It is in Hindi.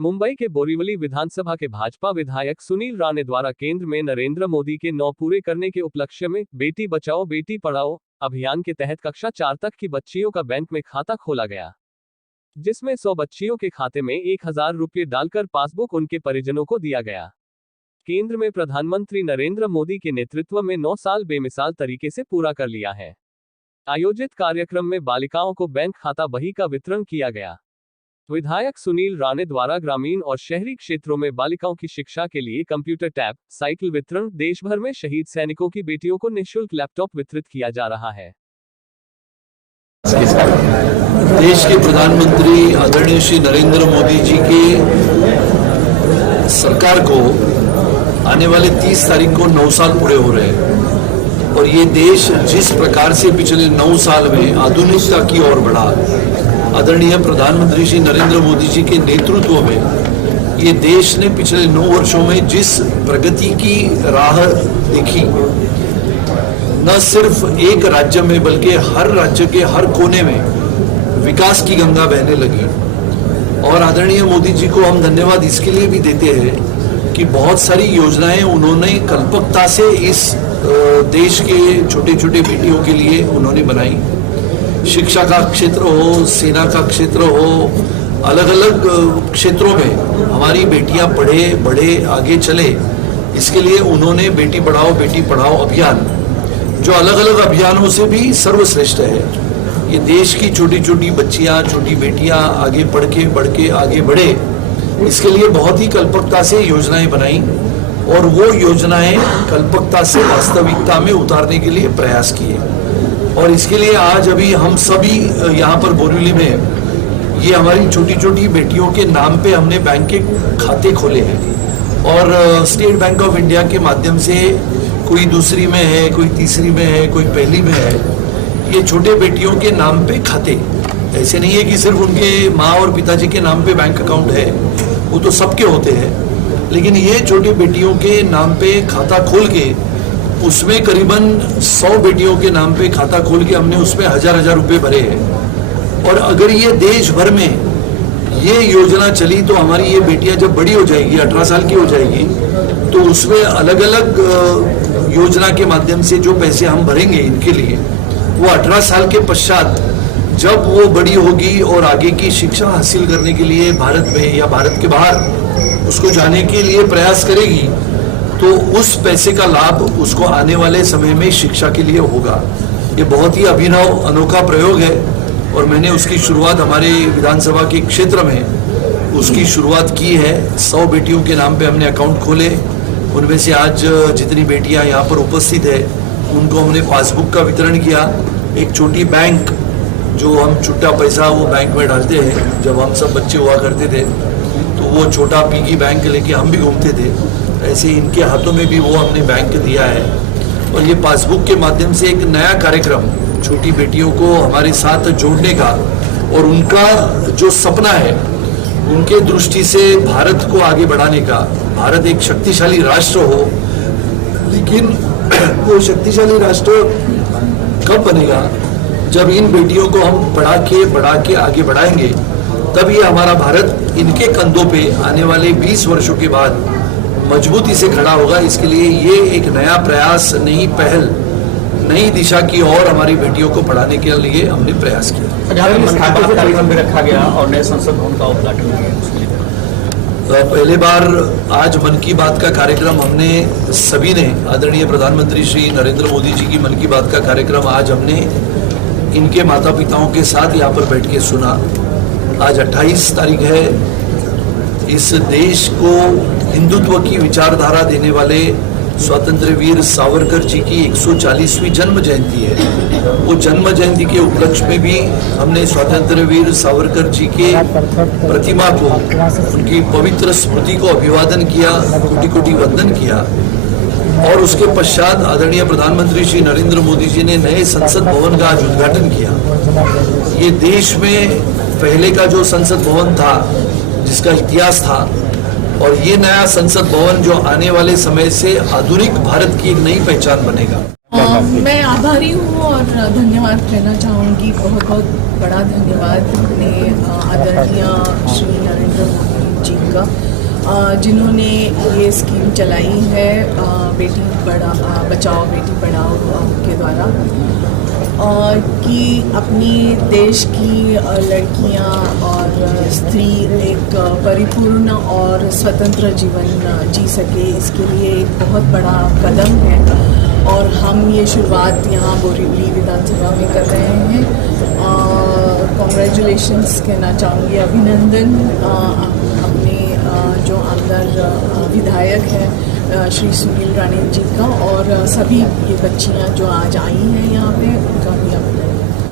मुंबई के बोरीवली विधानसभा के भाजपा विधायक सुनील राणे द्वारा केंद्र में नरेंद्र मोदी के 9 पूरे करने के उपलक्ष्य में बेटी बचाओ बेटी पढ़ाओ अभियान के तहत कक्षा 4 तक की बच्चियों का बैंक में खाता खोला गया, जिसमें 100 बच्चियों के खाते में 1000 रुपये डालकर पासबुक उनके परिजनों को दिया गया। केंद्र में प्रधानमंत्री नरेंद्र मोदी के नेतृत्व में 9 साल बेमिसाल तरीके से पूरा कर लिया है। आयोजित कार्यक्रम में बालिकाओं को बैंक खाता बही का वितरण किया गया। विधायक सुनील राणे द्वारा ग्रामीण और शहरी क्षेत्रों में बालिकाओं की शिक्षा के लिए कंप्यूटर टैब, साइकिल वितरण, देश भर में शहीद सैनिकों की बेटियों को निःशुल्क लैपटॉप वितरित किया जा रहा है। देश के प्रधानमंत्री आदरणीय श्री नरेंद्र मोदी जी की सरकार को आने वाले 30 तारीख को 9 साल पूरे हो रहे हैं और ये देश जिस प्रकार से पिछले 9 साल में आधुनिकता की ओर बढ़ा, आदरणीय प्रधानमंत्री श्री नरेंद्र मोदी जी के नेतृत्व में ये देश ने पिछले 9 वर्षों में जिस प्रगति की राह देखी, न सिर्फ एक राज्य में बल्कि हर राज्य के हर कोने में विकास की गंगा बहने लगी। और आदरणीय मोदी जी को हम धन्यवाद इसके लिए भी देते हैं कि बहुत सारी योजनाएं उन्होंने कल्पकता से इस देश के छोटे छोटे बेटियों के लिए उन्होंने बनाई। शिक्षा का क्षेत्र हो, सेना का क्षेत्र हो, अलग अलग क्षेत्रों में हमारी बेटियां पढ़े बढ़े आगे चले, इसके लिए उन्होंने बेटी बढ़ाओ बेटी पढ़ाओ अभियान, जो अलग अलग अभियानों से भी सर्वश्रेष्ठ है। ये देश की छोटी छोटी बच्चियां, छोटी बेटियां आगे बढ़ के आगे बढ़े, इसके लिए बहुत ही कल्पकता से योजनाएं बनाई और वो योजनाएं कल्पकता से वास्तविकता में उतारने के लिए प्रयास किए। और इसके लिए आज अभी हम सभी यहाँ पर बोरीवली में ये हमारी छोटी छोटी बेटियों के नाम पे हमने बैंक के खाते खोले हैं और स्टेट बैंक ऑफ इंडिया के माध्यम से कोई दूसरी में है, कोई तीसरी में है, कोई पहली में है, ये छोटे बेटियों के नाम पे खाते। ऐसे नहीं है कि सिर्फ उनके माँ और पिताजी के नाम पे बैंक अकाउंट है, वो तो सबके होते हैं, लेकिन ये छोटी बेटियों के नाम पे खाता खोल के उसमें करीबन 100 बेटियों के नाम पे खाता खोल के हमने उसमें 1000 रुपए भरे हैं। और अगर ये देश भर में ये योजना चली तो हमारी ये बेटियां जब बड़ी हो जाएगी, 18 साल की हो जाएगी, तो उसमें अलग अलग योजना के माध्यम से जो पैसे हम भरेंगे इनके लिए, वो 18 साल के पश्चात जब वो बड़ी होगी और आगे की शिक्षा हासिल करने के लिए भारत में या भारत के बाहर उसको जाने के लिए प्रयास करेगी, तो उस पैसे का लाभ उसको आने वाले समय में शिक्षा के लिए होगा। ये बहुत ही अभिनव अनोखा प्रयोग है और मैंने उसकी शुरुआत हमारे विधानसभा के क्षेत्र में उसकी शुरुआत की है। 100 बेटियों के नाम पे हमने अकाउंट खोले, उनमें से आज जितनी बेटियां यहाँ पर उपस्थित है उनको हमने पासबुक का वितरण किया। एक छोटी बैंक, जो हम छुट्टा पैसा वो बैंक में डालते हैं, जब हम सब बच्चे हुआ करते थे तो वो छोटा पिगी बैंक लेके हम भी घूमते थे, ऐसे इनके हाथों में भी वो हमने बैंक दिया है। और ये पासबुक के माध्यम से एक नया कार्यक्रम छोटी बेटियों को हमारे साथ जोड़ने का और उनका जो सपना है उनके दृष्टि से भारत को आगे बढ़ाने का। भारत एक शक्तिशाली राष्ट्र हो, लेकिन वो शक्तिशाली राष्ट्र कब बनेगा? जब इन बेटियों को हम बढ़ा के आगे बढ़ाएंगे, तब ये हमारा भारत इनके कंधों पे आने वाले 20 वर्षों के बाद मजबूती से खड़ा होगा। इसके लिए ये एक नया प्रयास, नई पहल, नई दिशा की ओर हमारी बेटियों को पढ़ाने के लिए हमने प्रयास किया। कार्यक्रम भी रखा गया और नए संसद भवन का उद्घाटन किया। पहले बार आज मन की बात का कार्यक्रम हमने सभी ने, आदरणीय प्रधानमंत्री श्री नरेंद्र मोदी जी की मन की बात का कार्यक्रम आज हमने इनके माता पिताओं के साथ यहाँ पर बैठ के सुना। आज 28 तारीख है। इस देश को हिंदुत्व की विचारधारा देने वाले स्वतंत्र वीर सावरकर जी की 140वीं जन्म जयंती है। वो जन्म जयंती के उपलक्ष्य में भी हमने स्वतंत्र वीर सावरकर जी के प्रतिमा को, उनकी पवित्र स्मृति को अभिवादन किया, कोटि कोटि वंदन किया। और उसके पश्चात आदरणीय प्रधानमंत्री श्री नरेंद्र मोदी जी ने नए संसद भवन का आज उद्घाटन किया। ये देश में पहले का जो संसद भवन था, जिसका इतिहास था, और ये नया संसद भवन जो आने वाले समय से आधुनिक भारत की एक नई पहचान बनेगा। मैं आभारी हूँ और धन्यवाद कहना चाहूँगी, बहुत बहुत बड़ा धन्यवाद आदरणीय श्री नरेंद्र मोदी जी का, जिन्होंने ये स्कीम चलाई है बेटी बचाओ बेटी पढ़ाओ के द्वारा, कि अपनी देश की लड़कियां और स्त्री एक परिपूर्ण और स्वतंत्र जीवन जी सके, इसके लिए एक बहुत बड़ा कदम है और हम ये शुरुआत यहाँ बोरीवली विधानसभा में कर रहे हैं। कॉन्ग्रेचुलेशंस कहना चाहूँगी, अभिनंदन अपने जो अंदर विधायक हैं श्री सुनील राणे जी का, और सभी ये बच्चियाँ जो आज आई हैं यहाँ पे, उनका